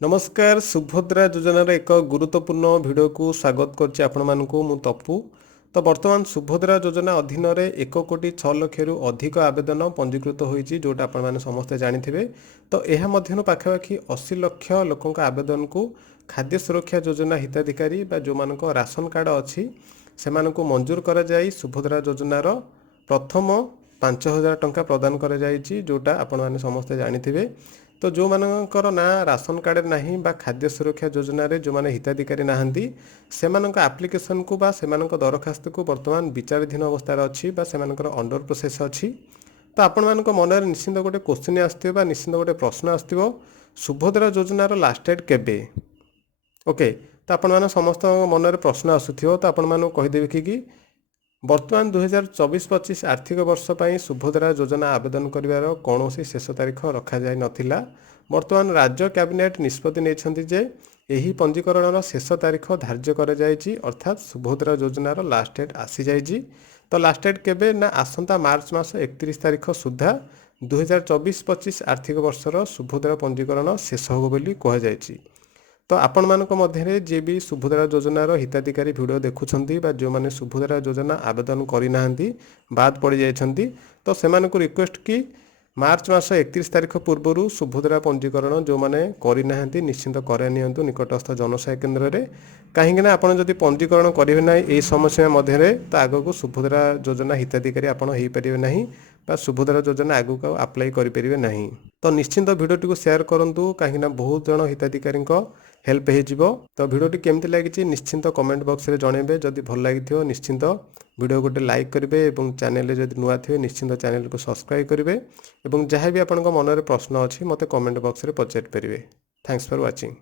नमस्कार सुभद्रा योजनार एक गुरुत्वपूर्ण भिडियो को स्वागत करछि आपण मानकु मु तप्पू। तो वर्तमान सुभद्रा योजना अधीन रे 1,06,00,000 रु अधिक आवेदन पंजीकृत होईछि जोटा आपण माने समस्ते जानिथिबे। तो एहा मध्यनु पाखापाखि 80 लाख लोकंक आवेदन को खाद्य सुरक्षा योजना हिताधिकारी बा जो मानक राशन कार्ड अछि सेमानकु मंजूर करा जाई सुभद्रा योजनार प्रथम 5,000 टंका प्रदान करा जाईछि जोटा आपण माने समस्ते जानिथिबे। तो जो मानकर ना राशन कार्ड नाही बा खाद्य सुरक्षा योजना रे जो माने हिताधिकारी नाहंती सेमानक एप्लिकेशन को बा सेमानक दरखास्त को वर्तमान विचाराधीन अवस्था अछि बा सेमानकर अंडर प्रोसेस अछि। तो आपण मानक मन रे निश्चित गोटे क्वेश्चन आस्थिबो बा निश्चित गोटे प्रश्न आस्थिबो सुभद्रा योजनार लास्ट डेट केबे। ओके तो आपण माने समस्त मन रे प्रश्न आसुथिबो तो आपण मानक कहि देबे कि वर्तमान 2024-25 आर्थिक वर्ष पर सुभद्रा योजना आवेदन करिवार कौनसी शेष तारीख रखा जाय नथिला। वर्तमान राज्य कैबिनेट निष्पत्ति नेछंती जे एही पंजीकरणर शेष तारीख धार्य करा जायछि अर्थात सुभद्रा योजनार लास्ट डेट आसी जायछि। तो लास्ट डेट केबे ना आसंता मार्च मास 31 तारीख सुधा 2024-25 आर्थिक वर्षर सुभद्रा पंजीकरण शेष होबो बोली कहा जायछि। तो आपण मानक मध्य जे भी सुभद्रा योजनार हिताधिकारी भिडियो देखुछंती बा जो माने सुभद्रा योजना आवेदन करि नाहंती बाद पड़ जाइछंती तो सेमानकु रिक्वेस्ट कि मार्च मास 31 तारीख पूर्व सुभद्रा पंजीकरण जो माने करि नाहंती निश्चित करे नियंतु निकटस्थ जनसेवा केंद्र रे काहेकि ना आपण जदि पंजीकरण करिवे नै एई समस्या मध्य रे तो आगो सुभद्रा योजना हिताधिकारी आपण हेई परिवे नाही बा सुभद्रा योजना आगु को अप्लाई करि परिवे नाही। तो निश्चित भिडियो को शेयर करंतु काहेकि ना बहुत जन हिताधिकारी हेल्प हो। तो भिडियोटी केमती लगी निश्चिंत कमेंट बॉक्स रे जणेबे जदि भल लागिथियो निश्चिंत वीडियो गोटे लाइक करेंगे और चैनल जदि नुआ थे निश्चिंत चैनल को सब्सक्राइब करेंगे और जहाँ भी आपन मन में प्रश्न अच्छी मत कमेंट बॉक्स रे पचारि पारे। Thanks for watching.